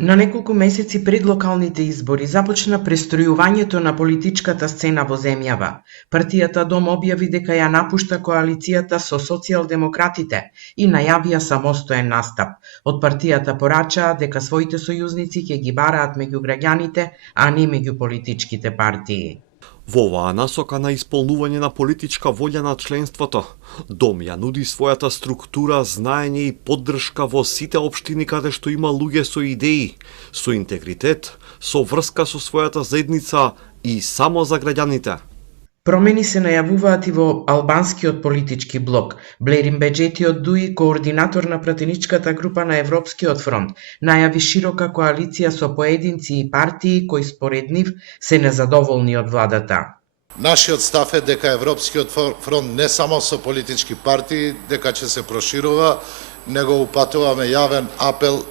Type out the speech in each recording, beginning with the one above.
На неколку месеци пред локалните избори започна престројувањето на политичката сцена во земјава. Партијата Дом објави дека ја напушта коалицијата со социјалдемократите и најавија самостоен настап. Од партијата порачаа дека своите сојузници ќе ги бараат меѓу граѓаните, а не меѓу политичките партии. Во оваа насока на исполнување на политичка волја на членството, Дом ја нуди својата структура, знаење и поддршка во сите општини каде што има луѓе со идеи, со интегритет, со врска со својата заедница и само за граѓаните. Промени се најавуваат и во албанскиот политички блок. Блерин Беџети од ДУИ, координатор на пратеничката група на Европскиот фронт, најави широка коалиција со поединци и партии кои според нив се незадоволни од владата. Нашиот став е дека Европскиот фронт не само со политички партии, дека ќе се проширува, него упатуваме јавен апел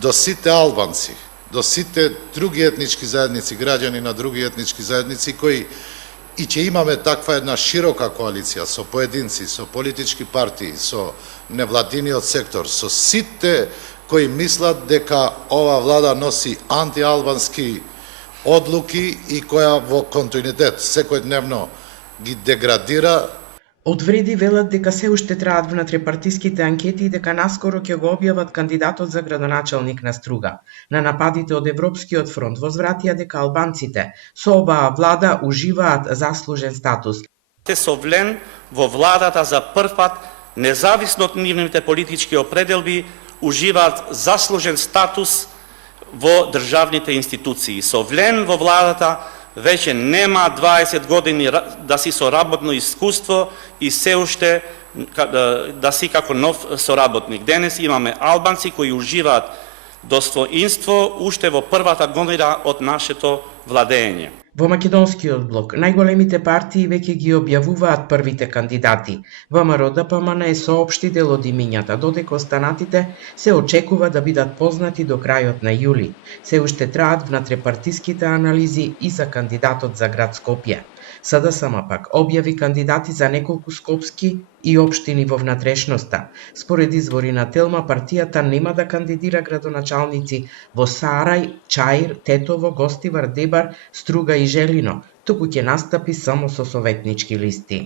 до сите албанци, до сите други етнички заедници, граѓани на други етнички заедници кои и ќе имаме таква една широка коалиција со поединци, со политички партии, со невладиниот сектор, со сите кои мислат дека ова влада носи антиалбански одлуки и која во континуитет секојдневно ги деградира. Од вреди велат дека се уште траат внатрепартиските анкети и дека наскоро ќе го објават кандидатот за градоначалник на Струга. На нападите од Европскиот фронт возвратија дека албанците со оваа влада уживаат заслужен статус. Те со влен во владата за прв пат, независно од нивните политички определби, уживаат заслужен статус во државните институции. Со влен во владата веќе нема 20 години да си со работно искуство и се уште да си како нов соработник. Денес имаме албанци кои уживаат достоинство уште во првата година од нашето владење. Во македонскиот блок, најголемите партии веќе ги објавуваат првите кандидати. ВМРО ДПМН соопшти дел од имињата, додека останатите се очекува да бидат познати до крајот на јули. Се уште траат внатрепартиските анализи и за кандидатот за град Скопје. СДСМ пак објави кандидати за неколку скопски и општини во внатрешноста. Според извори на Телма, партијата нема да кандидира градоначалници во Сарај, Чаир, Тетово, Гостивар, Дебар, Струга и Желино, туку ќе настапи само со советнички листи.